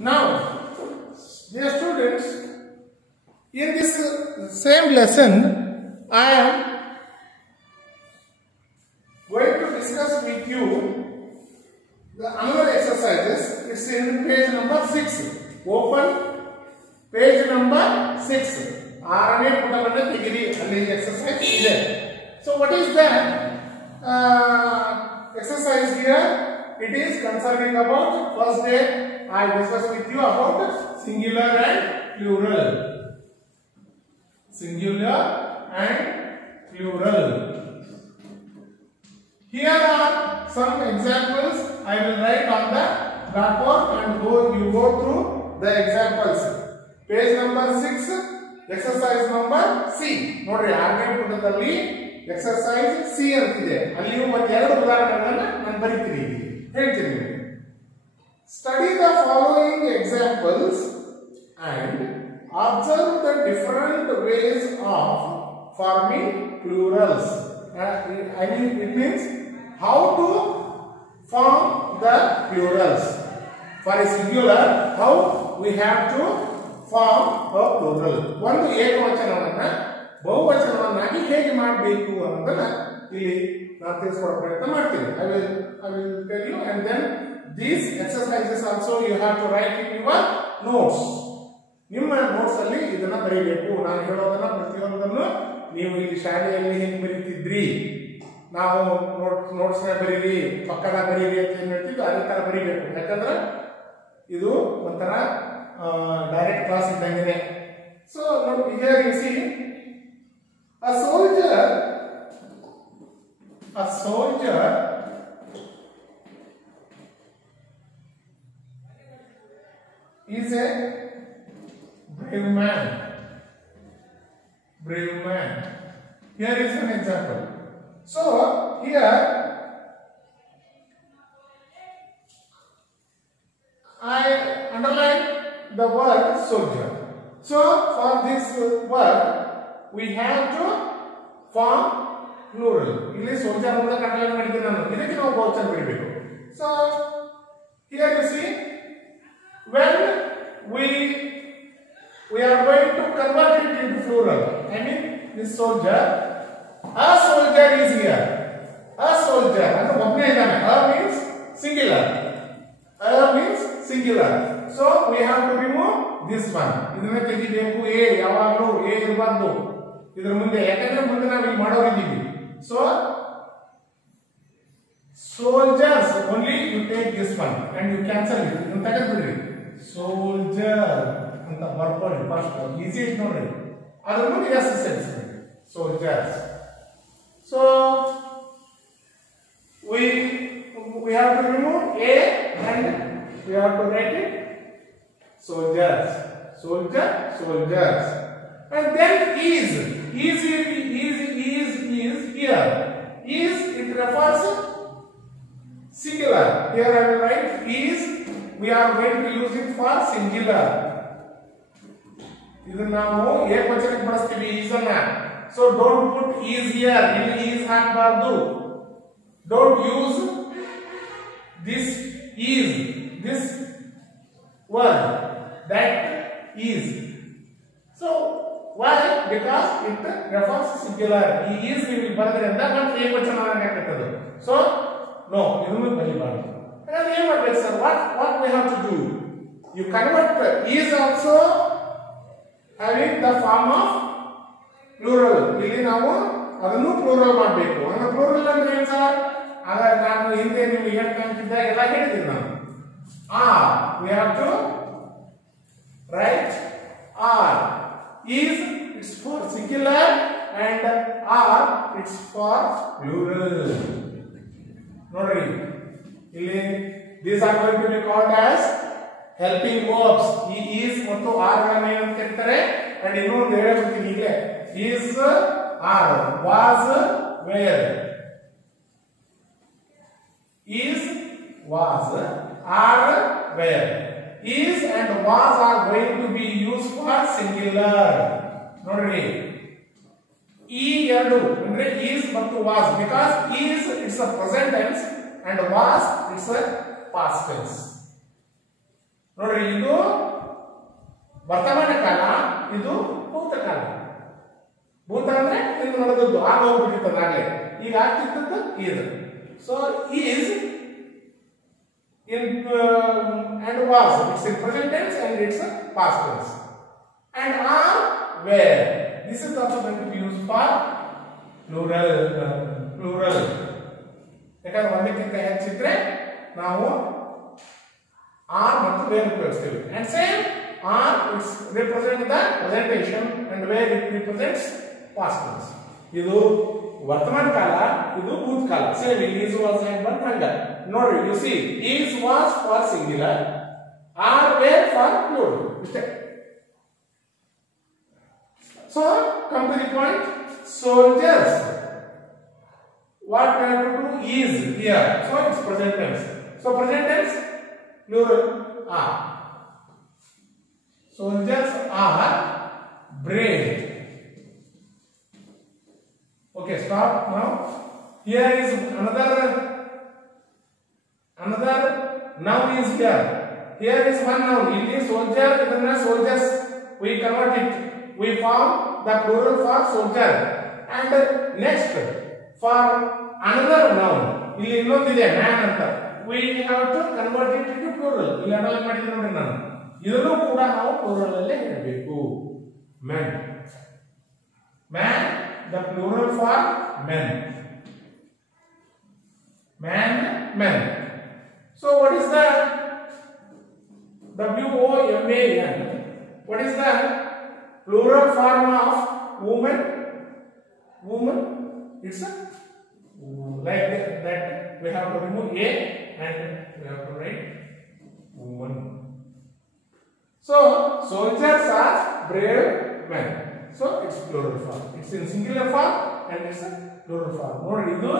Now, dear students, in this same lesson, I am going to discuss with you the another exercises. It's in page number 6. Open page number 6. Exercise. So, what is that exercise here? It is concerning about first day. I discussed with you about singular and plural. Singular and plural. Here are some examples. I will write on the blackboard and you go through the examples. Page number 6, exercise number C. Nodri, arne pudadalli exercise C antide. Alliyu onde eradu udaharanenna nanu baritirini. Heltini. Study the following examples and observe the different ways of forming plurals. It means how to form the plurals. For a singular, how we have to form a plural. ಒಂದು ಏಕವಚನವನ್ನ ಬಹುವಚನವನ್ನಾಗಿ ಹೇಗೆ ಮಾಡಬೇಕು ಅನ್ನೋದನ್ನ ಇಲ್ಲಿ ನಾನು ತಿಳಿಸಿಕೊಡೋ ಪ್ರಯತ್ನ ಮಾಡ್ತೀನಿ. I will tell you, and then these exercises also you have to write in your notes. ನಿಮ್ಮ notes ಅಲ್ಲಿ ಇದನ್ನ ಬರೀಬೇಕು. ನಾನು ಹೇಳೋದನ್ನ ಪ್ರತಿಯೊಂದನ್ನು ನೀವು ಇಲ್ಲಿ ಶಾಲೆಯಲ್ಲಿ ಹೇಗೆ ಬರೀತಿದ್ರಿ, ನಾವು ನೋಟ್ಸ್ ನ ಬರೀರಿ, ಪಕ್ಕದ ಬರೀರಿ ಅಂತ ಏನ್ ಹೇಳ್ತಿದ್ವಿ ಅದೇ ತರ ಬರೀಬೇಕು. ಯಾಕಂದ್ರೆ ಇದು ಒಂಥರ ಡೈರೆಕ್ಟ್ ಕ್ಲಾಸ್ ಇದ್ದಂಗೆ. So here you see a soldier is a brave man. Here is an example. So here I underline the word soldier. So for this word we have to form plural. ಇಲ್ಲಿ soldier ಅಂತ underline ಮಾಡಿದ್ದೀನಿ ನಾನು. ಇದಕ್ಕೆ ನಾವು ಬಹುವಚನ ಬರೀಬೇಕು. So here you see, when we are going to convert it into plural. I mean, this soldier, a soldier is here. A soldier, and ಒಬ್ಬನೇ ಇದ್ದಾನೆ. A means singular. So we have to remove this one. ಇದನ್ನ ತೆಗಿಬೇಕು. A ಯಾವಾಗಲೂ A ಇರಬಾರ್ದು ಇದರ ಮುಂದೆ, ಯಾಕಂದ್ರೆ ಮುಂದೆ ನಾವು ಇಲ್ಲಿ ಮಾಡೋರಿದ್ದೀವಿ. So soldiers, only you take this one and you cancel it. ಇದನ್ನ ತೆಗೆದುಬಿಡ್ರಿ. Soldier ಅಂತ ಬರ್ಕೊಳ್ಳಿ ಫಸ್ಟ್. ಈಸಿ ಇಟ್ ನೋಡ್ರಿ. ಅದರ ಮುಂದೆ ಎಸ್ ಸೇರಿಸ್ಬೇಕು. Soldiers. So we have to remove A and we have to write it soldiers. And then is here. Is, it refers singular. Here I will write is. We are going to use it for singular. ಇದನ್ನ ನಾವು ಏಕವಚನಕ್ಕೆ ಬಳಸ್ತೀವಿ is ಅನ್ನ. So don't put is here. ಇಲ್ಲಿ is ಹಾಕಬಾರದು. Don't use this word, that is. So why? Because it refers to singular. He is will ಬರೆದ್ರಿಂದ ಮತ್ತೆ ಏಕವಚನ ಆಗಕತ್ತದು. So no, ಇದನ್ನು ಬರಿಬಾರದು. And sir, what we have to do? You convert is also having the form of plural. ಇಲ್ಲಿ ನಾವು ಅದನ್ನು plural ಮಾಡಬೇಕು. ಅಂದ್ರೆ plural ಅಂದ್ರೆ ಏನು ಸರ್? ಆಗ ನಾನು ಹಿಂದೆ ನೀವು ಹೇಳ್ತಿದ್ದಾಗ ಎಲ್ಲ ಹೇಳಿದ್ದೀನಿ ನಾನು. We have to write R. Is, it's for singular, and R, it's for plural. ನೋಡ್ರಿ ಇಲ್ಲಿ these are going to be called as helping verbs. He is ಮತ್ತು are ಗಳನ್ನ ಏನು ಕರೀತಾರೆ? and ಇನ್ನೊಂದು ಹೇಳ್ತೀನಿ ಈಗಲೇ. is are, was were. is, was, are, were. Is and was are going to be used for singular. ನೋಡ್ರಿ ಈ ಎರಡು ಅಂದ್ರೆ is ಮತ್ತು was, because is it's a present tense and was it's a past tense. ನೋಡ್ರಿ ಇದು ವರ್ತಮಾನ ಕಾಲ, ಇದು ಭೂತಕಾಲ. ಭೂತ ಅಂದ್ರೆ ಇದು ನಡೆದದ್ದು, ಆಗ ಹೋಗ್ಬಿಟ್ಟಿರ್ತದಾಗಲೇ, ಈಗ ಆಗ್ತಿದ್ದದ್ದು ಇದು. So is in and was, it's in present tense and it's a past tense. And are where, this is also going to be used for plural. ಯಾಕಂದ್ರೆ ಒಂದಕ್ಕಿಂತ ಹೆಚ್ಚಿದ್ರೆ ನಾವು are ಮತ್ತು where ಉಪಯೋಗಿಸ್ತೀವಿ. And same are, it's represent the presentation and where it represents past tense. ಇದು ವರ್ತಮಾನ ಕಾಲ, ಇದು ಭೂತಕಾಲ. Same is was and but ಹಂಗ ನೋಡ್ರಿ. You see is was for singular, are were for plural. ಇಷ್ಟೇ. So come to the point. Soldiers, what we have to do is here, so it's present tense. So present tense plural are. Soldiers are brave. Okay, stop now. Here is another noun is here. Here is one noun. It is soldier, idana soldiers. We convert it. We form the plural for soldier. And next for another noun. ಇಲ್ಲಿ ಇನ್ನೊಂದಿದೆ man ಅಂತ. We have to convert it into plural. ಇಲ್ಲಿ analyse ಮಾಡಿದ್ರೆ ನೋಡಿ ನಾನು. ಇದನ್ನು ಕೂಡ ನಾವು plural ಅಲ್ಲೇ ಇಡಬೇಕು. Man. Man, the plural for men. Man, men. So what is the WOMAN? What is the plural form of woman? Woman. It's a like that. We have to remove a and we have to write woman. So soldiers are brave men. So it's plural form. It's in singular form and it's a plural form. ನೋಡಿ ಇದು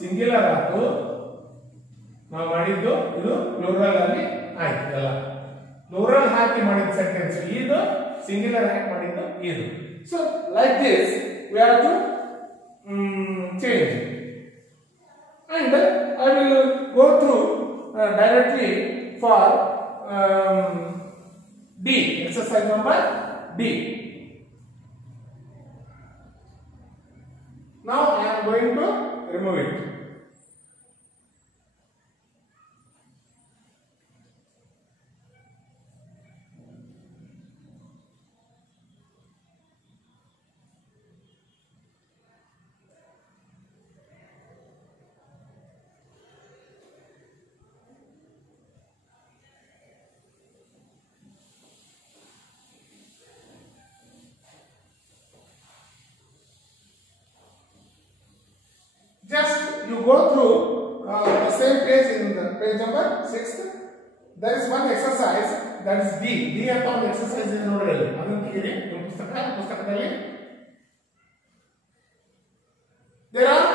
singular ಆಯ್ತು, ನಾವು ಮಾಡಿದ್ದು ಇದು plural ಅಲ್ಲಿ ಆಯ್ತು. ಎಲ್ಲ plural ಹಾಕಿ ಮಾಡಿದ ಸೆಂಟೆನ್ಸ್ ಇದು, singular ಹಾಕಿ ಮಾಡಿದ್ದು ಇದು. So like this we have to change. And I will go through directly for D, exercise number D. Now I am going to remove it. Just you go through the same page in the page number 6. There is one exercise that is D. D ಅಂತ ಒಂದು exercise ಇದೆ ನೋಡಿ, ಅದನ್ನು ತೆಗೆಯಿರಿ ನಿಮ್ಮ ಪುಸ್ತಕದಲ್ಲಿ. There are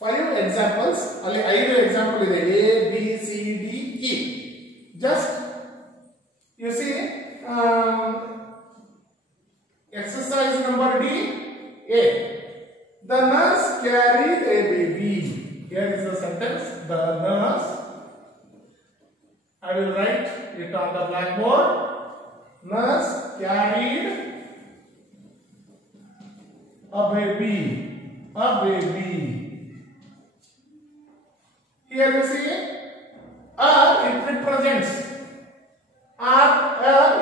5 examples. ಅಲ್ಲಿ 5 example ಇದೆ, A, B, C, D, E. Just you see exercise number D, A. The nurse carried a baby. Here is the sentence. The nurse. I will write it on the blackboard. Nurse carried a baby. A baby. Here you see, it represents.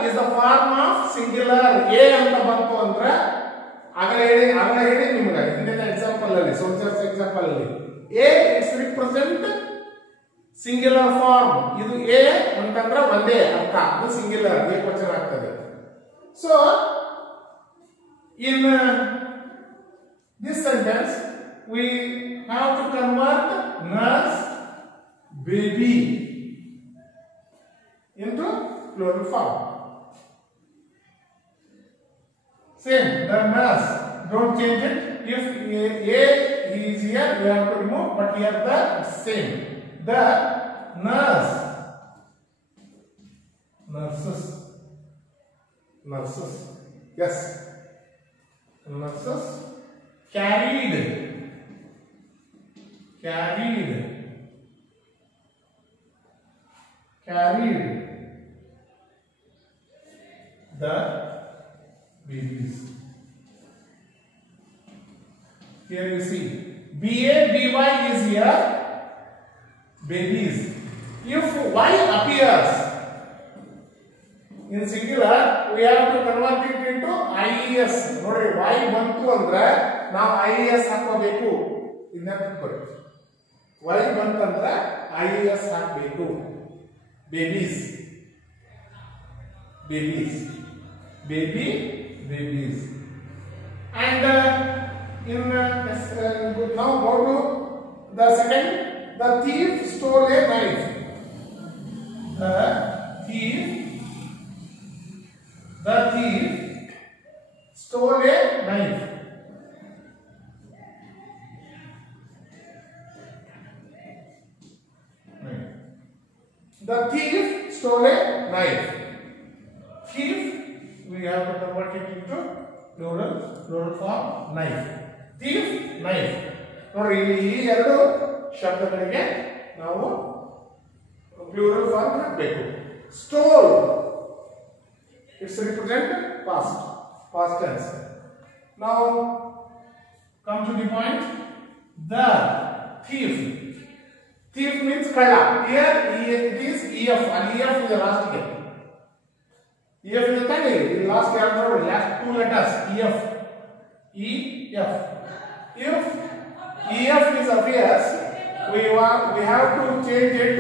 Is the form of singular. A ಅಂತ ಬಂತು ಅಂದ್ರೆ ಆಗಲೇ ಹೇಳಿ ನಿಮಗೆ ಹಿಂದಿನ example ಅಲ್ಲಿ, soldiers example ಅಲ್ಲಿ uh it's represent singular form. ಇದು ಎ ಅಂತಂದ್ರೆ ಒಂದೇ ಅರ್ಥ, ಅದು ಸಿಂಗ್ಯುಲರ್ ಏಕವಚನ ಆಗ್ತದೆ. So in this sentence we have to convert nurse baby into plural form. Same, the nurse, don't change it. If A is here, we have to remove, but here the same. The nurse, nurses, yes, nurses carried the babies. Here you see BA, BY is here babies. If Y appears in singular, we have to convert it into IES. ನೋಡಿ Y ಬಂತು ಅಂದ್ರೆ ನಾವು IES ಹಾಕಬೇಕು. ಇದನ್ನ ತಿಳ್ಕೊಳ್ಳಿ. Y ಬಂತಂದ್ರೆ IES ಹಾಕಬೇಕು. Babies, babies, baby, babies. And now go to the second. The thief stole a knife. The thief stole a knife. The thief stole a knife. Thief, we have to convert it into plural form knife. Thief, knife. ನೋಡಿ ಈ ಎರಡು ಶಬ್ದಗಳಿಗೆ ನಾವು plural form ಹಾಕಬೇಕು. Stole, it's represent past tense. Now come to the point. The thief means kalla. Here it is EF, and EF is the last here. EF is the third, the last character, last two letters, EF. If EF is appears, we have to change it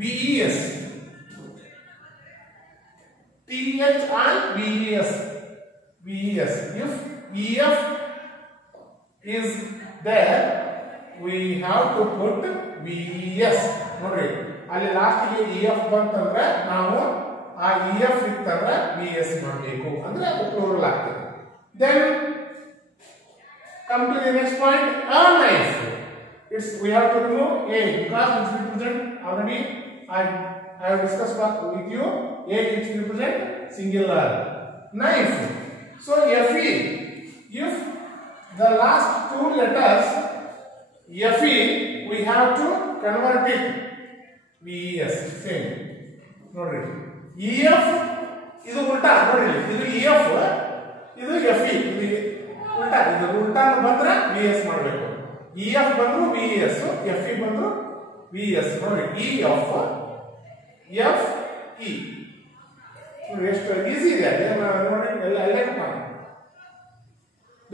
BES. TH and BES. If EF is there, we have to put BES. ನೋಡಿ ಅಲ್ಲಿ last ಗೆ EF ಬಂತಂದ್ರೆ ನಾವು ಆ EF ಇತ್ತಂದ್ರೆ BS ಮಾಡಬೇಕು ಅಂದ್ರೆ ಅದು ಪ್ಲೂರಲ್ ಆಗ್ತದೆ. Then come to the next point. A knife. We have to remove A because it represent already I have discussed with you. A is represent singular. Knife. So FE. If the last two letters FE, we have to convert it VES. Same. Nodri. EF ಇದು ಉಲ್ಟಾ ನೋಡಿ, ಇದು EF, ಇದು FE. ಉಲ್ಟಾ, ಇದು ಉಲ್ಟಾ ಬಂದ್ರೆ VS ಮಾಡಬೇಕು. EF ಬಂದ್ರು VES, FE ಬಂದ್ರು VS. ನೋಡಿ EF FE. ನೋಡಿ ಎಷ್ಟು ಈಸಿ ಇದೆ ನೋಡಿ, ಎಲ್ಲ ಮಾಡಿ.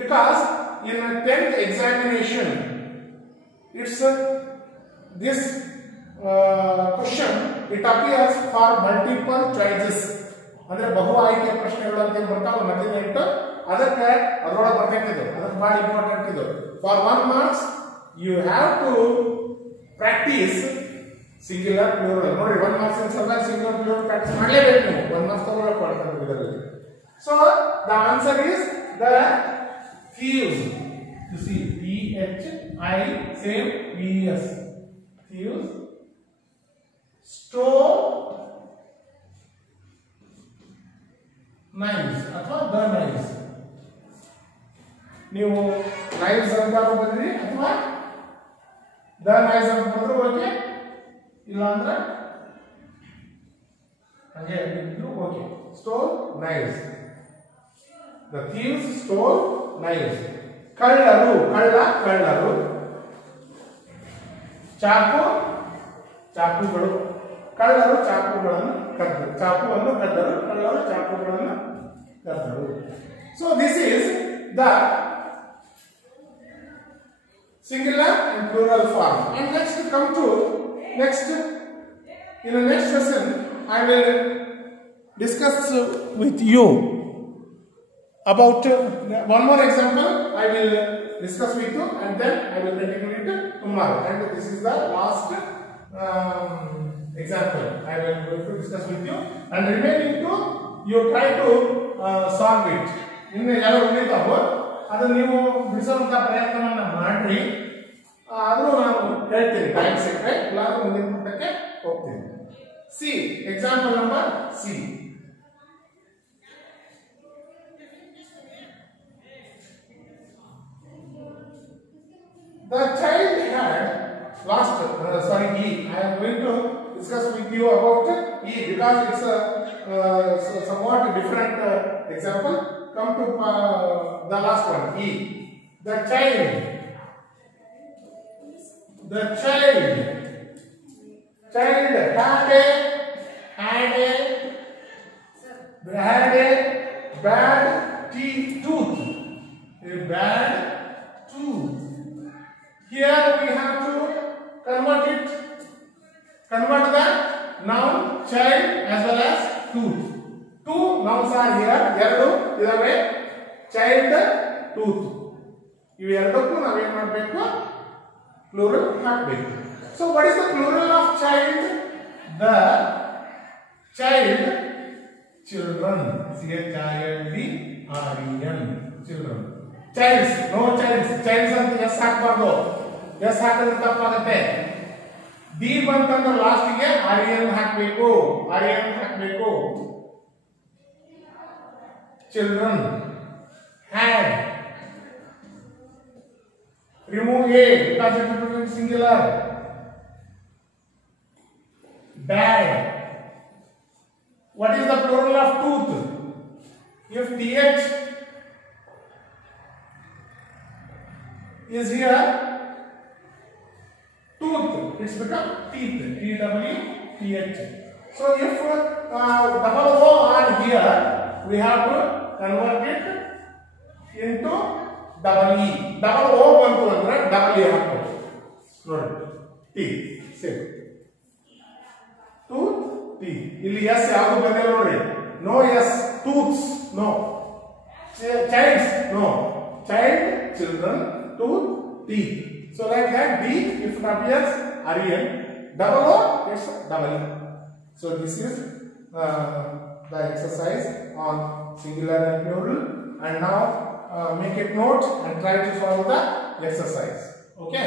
Because in a 10th examination, it's this question, it appears for multiple choices. ಅಂದ್ರೆ ಬಹು ಆಯ್ಕೆ ಪ್ರಶ್ನೆಗಳು ಅಂತ ಬರ್ತಾವ ಮಧ್ಯದ ಇಟ್ಟು ಅದಕ್ಕೆ ಅದರೊಳಗೆ ಬರಬೇಕಿದೆ. ಅದಕ್ಕೆ ಬಹಳ ಇಂಪಾರ್ಟೆಂಟ್ ಇದು. For 1 marks you have to practice singular plural. ನೋಡಿ 1 marks in ಸಲ singular plural practice ಮಾಡಲೇಬೇಕು ನೀವು. 1 marks ತಗೊಳ್ಳೋಕೆ ಮಾಡ್ತಾರೆ ಇದರಲ್ಲಿ. So the answer is the thieves. You see THI same VES. Thieves stole knives ಅಥವಾ the knives. ನೀವು knives ಅಂತ ಬಂದ್ರಿ ಅಥವಾ the knives ಅಂತ ಬಂದ್ರು ಓಕೆ, ಇಲ್ಲ ಅಂದ್ರೆ ಹಾಗೆ ಇದ್ರು okay. Stole knives. The thieves stole knives. ಕಳ್ಳರು ಚಾಕುಗಳು, ಕಳ್ಳರು ಚಾಕುಗಳನ್ನು ಕದ್ದರು, ಚಾಕುವನ್ನು ಕದ್ದರು, ಕಳ್ಳರು ಚಾಕುಗಳನ್ನು ಕದ್ದರು. So this is the singular and plural form. And next come to in the next lesson I will discuss with you about one more example. I will discuss with you and then I will continue it tomorrow. And this is the last example I will going to discuss with you. And remaining two, you try to solve it. ಇನ್ನು ಯಾರು ಉಳಿತಾವೋ ಅದನ್ನು ನೀವು ಬಿಡಿಸುವಂತ ಪ್ರಯತ್ನವನ್ನ ಮಾಡ್ರಿ. ಆದರೂ ನಾನು ಹೇಳ್ತೀನಿ time ಸಿಕ್ಕರೆ, ಇಲ್ಲಾಂದ್ರೆ ಮುಂದಿನ ಪುಟಕ್ಕೆ ಹೋಗ್ತೀನಿ. C example number C. The child had lost, E. I am going to, this discuss with you about E because it's a somewhat different example. Come to the last one, E. The child. The child had a bad tooth. A bad tooth. Here we have to convert the noun child as well as tooth. Two nouns are here. Eradu idave child tooth. Ivu eradukku navu ಏನು ಮಾಡಬೇಕು plural ಹಾಕಬೇಕು. So what is the plural of child? The child children. CHILDREN children. Childs, no childs. Childs ಅಂತ S ಹಾಕಬಾರದು. S ಹಾಕಿದ್ರೆ ತಪ್ಪಾಗುತ್ತೆ. D ಬಂತಂದ್ರೆ last ಗೆ ಆರ್ಯನ್ ಹಾಕಬೇಕು. Children had. Remove a because it is singular. Bad. What is the plural of tooth? If th is here, tooth, it's become teeth. TWTH. So if double O are here, we have to convert it into double E. Double O bantu andre double E ಹಾಕಬೇಕು. ನೋಡಿ teeth same. Tooth teeth. ಇಲ್ಲಿ s ಯಾವುದು ಬಂದಿಲ್ಲ ನೋಡಿ. No s. Tooths no. Childs no. Child, children, tooth, teeth. So like that D if it appears Aryan, double O it's double E. So this is the exercise on singular and plural, and now make it note and try to solve the exercise. Okay.